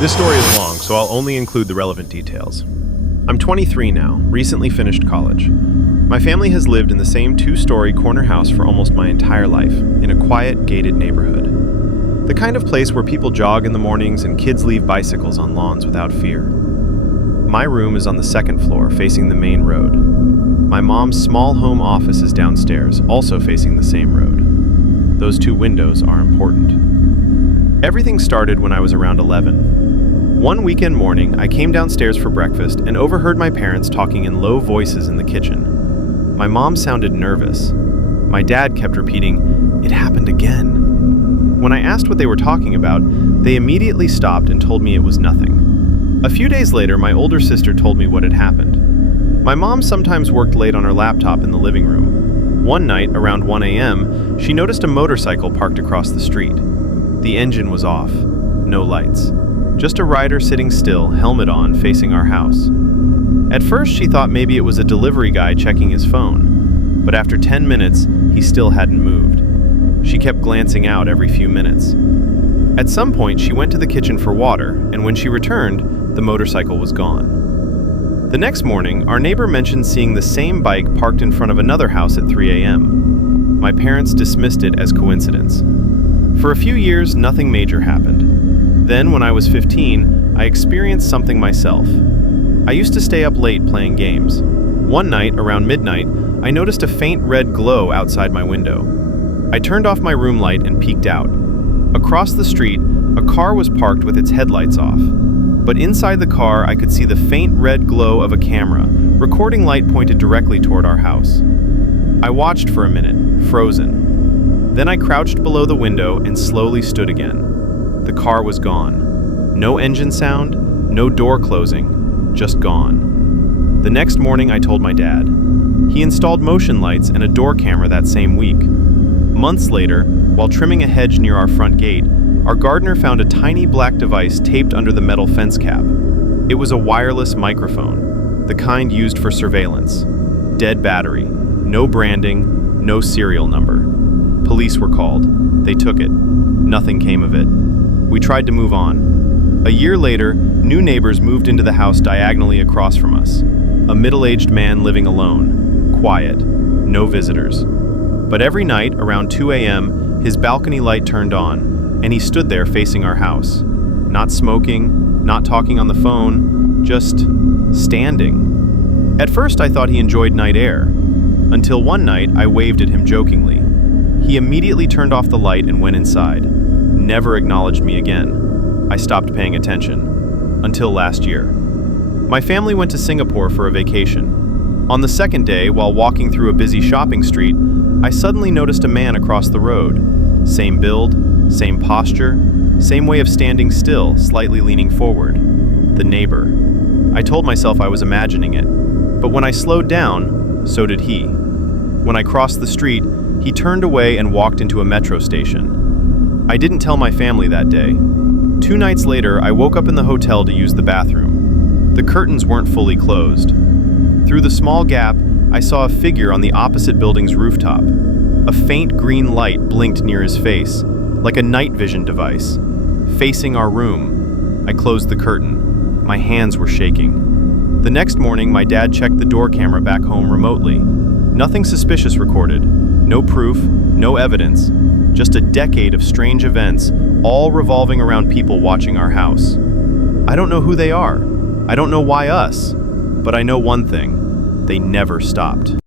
This story is long, so I'll only include the relevant details. I'm 23 now, recently finished college. My family has lived in the same two-story corner house for almost my entire life, in a quiet, gated neighborhood. The kind of place where people jog in the mornings and kids leave bicycles on lawns without fear. My room is on the second floor, facing the main road. My mom's small home office is downstairs, also facing the same road. Those two windows are important. Everything started when I was around 11. One weekend morning, I came downstairs for breakfast and overheard my parents talking in low voices in the kitchen. My mom sounded nervous. My dad kept repeating, "It happened again." When I asked what they were talking about, they immediately stopped and told me it was nothing. A few days later, my older sister told me what had happened. My mom sometimes worked late on her laptop in the living room. One night, around 1 a.m., she noticed a motorcycle parked across the street. The engine was off. No lights. Just a rider sitting still, helmet on, facing our house. At first, she thought maybe it was a delivery guy checking his phone. But after 10 minutes, he still hadn't moved. She kept glancing out every few minutes. At some point, she went to the kitchen for water, and when she returned, the motorcycle was gone. The next morning, our neighbor mentioned seeing the same bike parked in front of another house at 3 a.m. My parents dismissed it as coincidence. For a few years, nothing major happened. Then, when I was 15, I experienced something myself. I used to stay up late playing games. One night, around midnight, I noticed a faint red glow outside my window. I turned off my room light and peeked out. Across the street, a car was parked with its headlights off. But inside the car, I could see the faint red glow of a camera, recording light pointed directly toward our house. I watched for a minute, frozen. Then I crouched below the window and slowly stood again. The car was gone. No engine sound, no door closing, just gone. The next morning, I told my dad. He installed motion lights and a door camera that same week. Months later, while trimming a hedge near our front gate, our gardener found a tiny black device taped under the metal fence cap. It was a wireless microphone, the kind used for surveillance. Dead battery, no branding, no serial number. Police were called. They took it. Nothing came of it. We tried to move on. A year later, new neighbors moved into the house diagonally across from us. A middle-aged man living alone, quiet, no visitors. But every night, around 2 a.m., his balcony light turned on, and he stood there facing our house. Not smoking, not talking on the phone, just standing. At first, I thought he enjoyed night air. Until one night, I waved at him jokingly. He immediately turned off the light and went inside. Never acknowledged me again. I stopped paying attention. Until last year. My family went to Singapore for a vacation. On the second day, while walking through a busy shopping street, I suddenly noticed a man across the road. Same build, same posture, same way of standing still, slightly leaning forward. The neighbor. I told myself I was imagining it. But when I slowed down, so did he. When I crossed the street, he turned away and walked into a metro station. I didn't tell my family that day. 2 nights later, I woke up in the hotel to use the bathroom. The curtains weren't fully closed. Through the small gap, I saw a figure on the opposite building's rooftop. A faint green light blinked near his face, like a night vision device. Facing our room, I closed the curtain. My hands were shaking. The next morning, my dad checked the door camera back home remotely. Nothing suspicious recorded. No proof, no evidence. Just a decade of strange events, all revolving around people watching our house. I don't know who they are. I don't know why us. But I know one thing. They never stopped.